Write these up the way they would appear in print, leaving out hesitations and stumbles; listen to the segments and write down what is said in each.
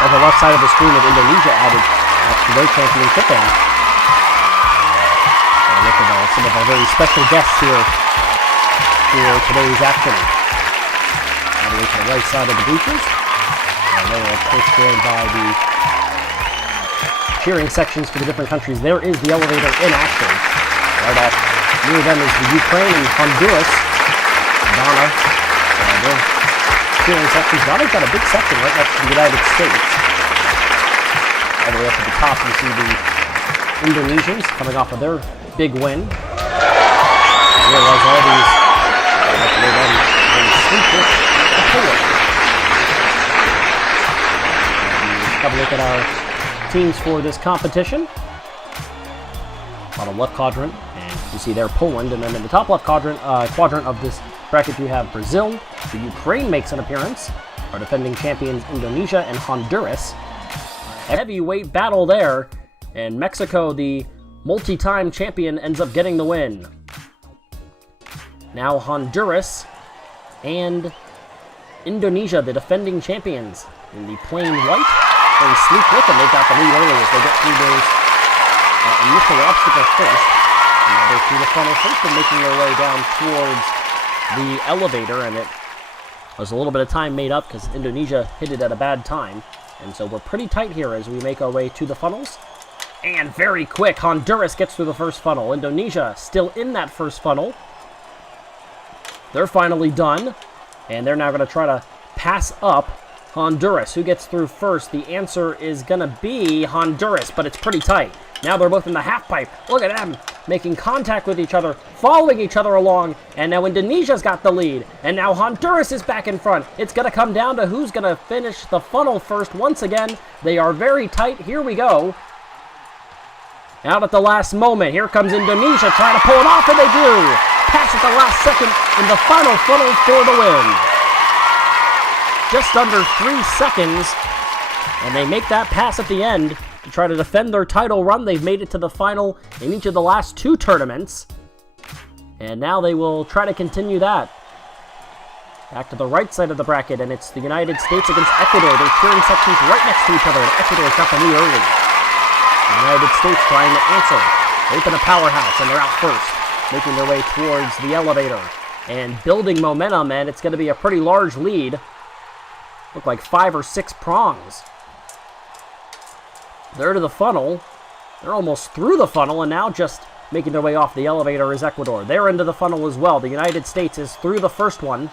on the left side of the screen with Indonesia added to their championship. And look at some of our very special guests here for today's action. All the way to the right side of the bleachers. And they are, of course, joined by the cheering sections for the different countries. There is the elevator in action. Right off near them is the Ukraine and Honduras. Ghana. Their cheering sections. Ghana's got a big section right next to the United States. All the way up at the top, you see the Indonesians coming off of their big win. I realize all these have a look at our teams for this competition. Bottom left quadrant, and you see there Poland, and then in the top left quadrant of this bracket you have Brazil. The Ukraine makes an appearance. Our defending champions Indonesia and Honduras. A heavyweight battle there, and Mexico, the multi-time champion, ends up getting the win. Now Honduras and Indonesia, the defending champions, in the plain white. Very sleek look, and they've got the lead early as they get through those initial obstacles first. And now they're through the funnel first and making their way down towards the elevator, and it was a little bit of time made up because Indonesia hit it at a bad time. And so we're pretty tight here as we make our way to the funnels. And very quick, Honduras gets through the first funnel. Indonesia still in that first funnel. They're finally done, and they're now going to try to pass up Honduras. Who gets through first? The answer is going to be Honduras, but it's pretty tight. Now they're both in the half pipe. Look at them making contact with each other, following each other along, and now Indonesia's got the lead, and now Honduras is back in front. It's going to come down to who's going to finish the funnel first. Once again, they are very tight. Here we go. Out at the last moment, here comes Indonesia trying to pull it off, and they do. Pass at the last second in the final funnel for the win. Just under 3 seconds, and they make that pass at the end to try to defend their title run. They've made it to the final in each of the last 2 tournaments, and now they will try to continue that. Back to the right side of the bracket, and it's the United States against Ecuador. They're cheering sections right next to each other, and Ecuador's got the lead early. The United States trying to answer. They've been a powerhouse, and they're out first, making their way towards the elevator and building momentum, and it's going to be a pretty large lead. Look like 5 or 6 prongs. They're to the funnel. They're almost through the funnel, and now just making their way off the elevator is Ecuador. They're into the funnel as well. The United States is through the first one.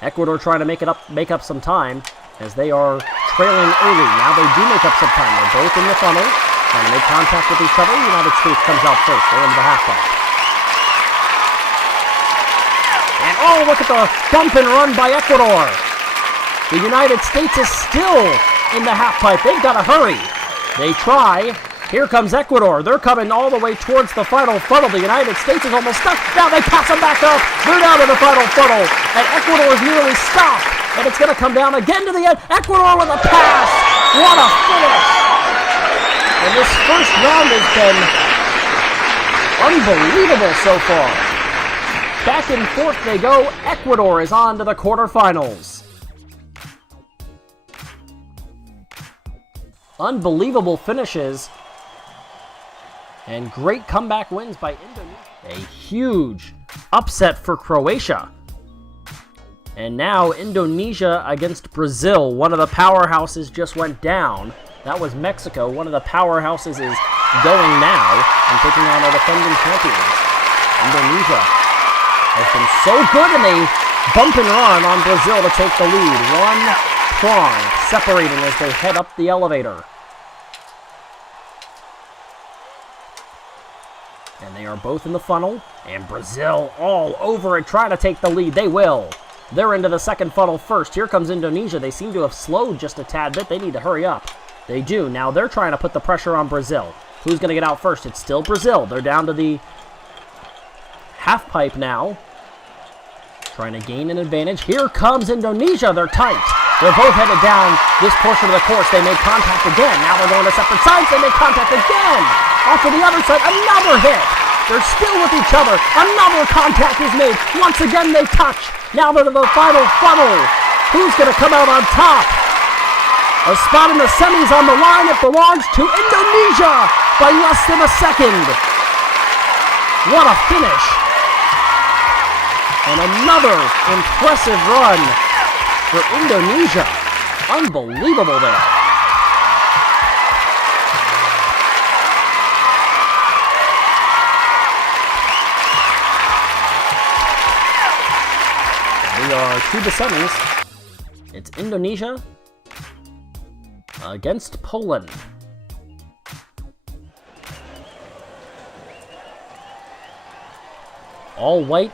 Ecuador trying to make up some time as they are trailing early. Now they do make up some time. They're both in the funnel, trying to make contact with each other. The United States comes out first. They're into the half pipe. And oh, look at the bump and run by Ecuador. The United States is still in the half pipe. They've got to hurry. They try. Here comes Ecuador. They're coming all the way towards the final funnel. The United States is almost stuck. Now they pass them back up. They're down to the final funnel. And Ecuador is nearly stopped. And it's going to come down again to the end. Ecuador with a pass. What a finish. And this first round has been unbelievable so far. Back and forth they go. Ecuador is on to the quarterfinals. Unbelievable finishes and great comeback wins by Indonesia. A huge upset for Croatia. And now Indonesia against Brazil. One of the powerhouses just went down. That was Mexico. One of the powerhouses is going now and taking on our defending champions. Indonesia has been so good, and they bump and run on Brazil to take the lead. One prong separating as they head up the elevator. And they are both in the funnel, and Brazil all over it, trying to take the lead. They will. They're into the second funnel first. Here comes Indonesia. They seem to have slowed just a tad bit. They need to hurry up. They do. Now they're trying to put the pressure on Brazil. Who's going to get out first? It's still Brazil. They're down to the half pipe now, trying to gain an advantage. Here comes Indonesia. They're tight. They're both headed down this portion of the course. They make contact again. Now they're going to separate sides. They make contact again. Off to the other side. Another hit. They're still with each other. Another contact is made. Once again they touch. Now they're to the final funnel. Who's going to come out on top? A spot in the semis on the line. It belongs to Indonesia by less than a second. What a finish. And another impressive run for Indonesia. Unbelievable there. We are to the semis. It's Indonesia against Poland. All white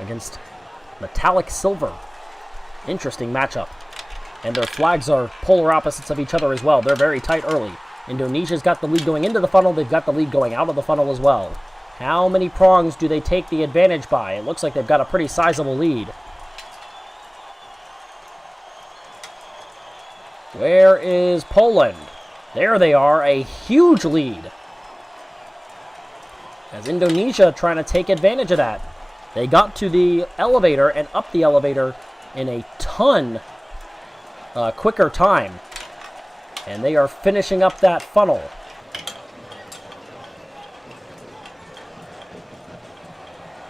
against metallic silver. Interesting matchup. And their flags are polar opposites of each other as well. They're very tight early. Indonesia's got the lead going into the funnel. They've got the lead going out of the funnel as well. How many prongs do they take the advantage by? It looks like they've got a pretty sizable lead. Where is Poland? There they are, a huge lead. As Indonesia trying to take advantage of that. They got to the elevator and up the elevator in a ton quicker time. And they are finishing up that funnel.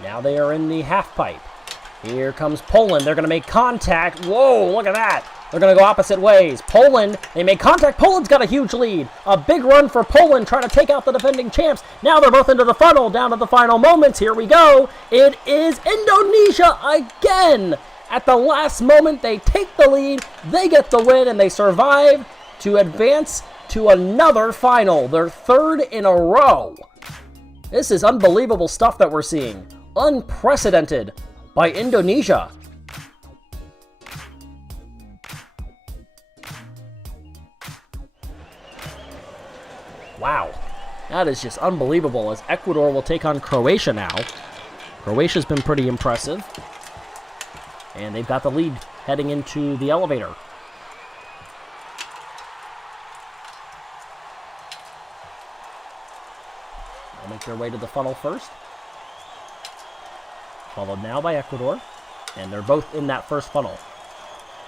Now they are in the half pipe. Here comes Poland. They're going to make contact. Whoa, look at that. They're going to go opposite ways. Poland, they make contact. Poland's got a huge lead. A big run for Poland trying to take out the defending champs. Now they're both into the funnel, down to the final moments. Here we go. It is Indonesia again. At the last moment, they take the lead. They get the win, and they survive to advance to another final. Their third in a row. This is unbelievable stuff that we're seeing. Unprecedented by Indonesia. Wow, that is just unbelievable as Ecuador will take on Croatia now. Croatia's been pretty impressive. And they've got the lead heading into the elevator. They'll make their way to the funnel first. Followed now by Ecuador. And they're both in that first funnel.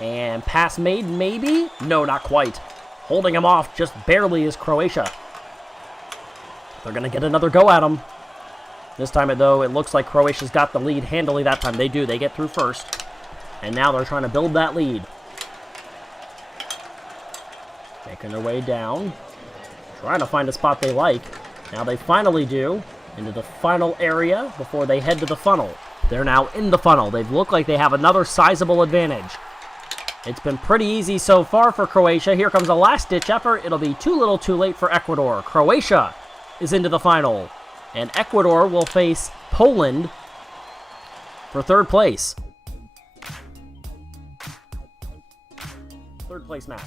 And pass made, maybe? No, not quite. Holding him off just barely is Croatia. They're going to get another go at him. This time, though, it looks like Croatia's got the lead handily that time. They do. They get through first. And now they're trying to build that lead. Making their way down. Trying to find a spot they like. Now they finally do. Into the final area before they head to the funnel. They're now in the funnel. They look like they have another sizable advantage. It's been pretty easy so far for Croatia. Here comes a last-ditch effort. It'll be too little too late for Ecuador. Croatia is into the final. And Ecuador will face Poland for third place. Third place match.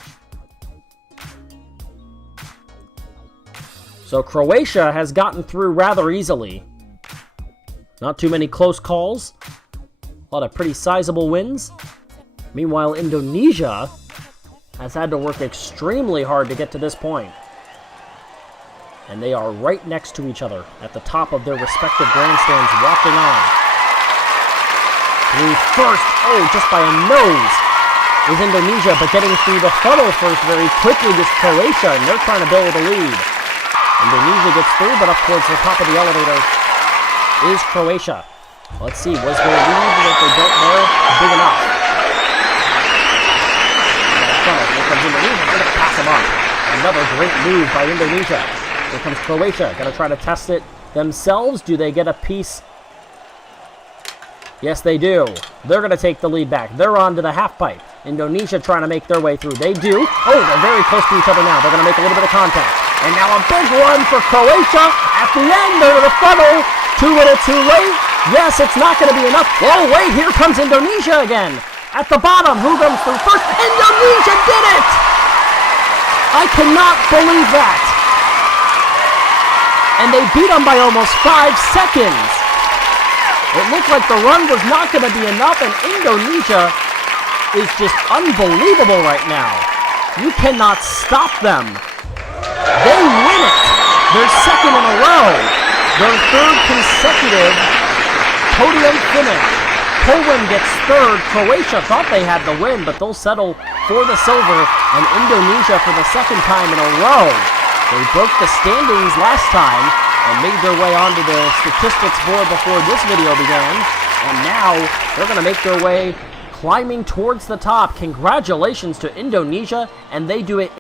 So Croatia has gotten through rather easily. Not too many close calls. A lot of pretty sizable wins. Meanwhile, Indonesia has had to work extremely hard to get to this point. And they are right next to each other at the top of their respective grandstands watching on. Through first, just by a nose, is Indonesia, but getting through the funnel first very quickly is Croatia, and they're trying to build a lead. Indonesia gets through, but up towards the top of the elevator is Croatia. Let's see, was their lead that they built there big enough? Here comes Indonesia, they're going to pass them up. Another great move by Indonesia. Here comes Croatia, going to try to test it themselves. Do they get a piece? Yes, they do. They're going to take the lead back. They're on to the half pipe. Indonesia trying to make their way through. They do. They're very close to each other now. They're going to make a little bit of contact. And now a big run for Croatia. At the end, they're to the funnel. Too little, too late. Yes, it's not going to be enough. Whoa, wait, here comes Indonesia again. At the bottom, who comes through first? Indonesia did it! I cannot believe that. And they beat them by almost 5 seconds. It looked like the run was not going to be enough, and Indonesia is just unbelievable right now. You cannot stop them. They win it. They're second in a row. Their third consecutive podium finish. Poland gets third. Croatia thought they had the win, but they'll settle for the silver, and Indonesia for the second time in a row. They broke the standings last time and made their way onto the statistics board before this video began, and now they're going to make their way climbing towards the top. Congratulations to Indonesia, and they do it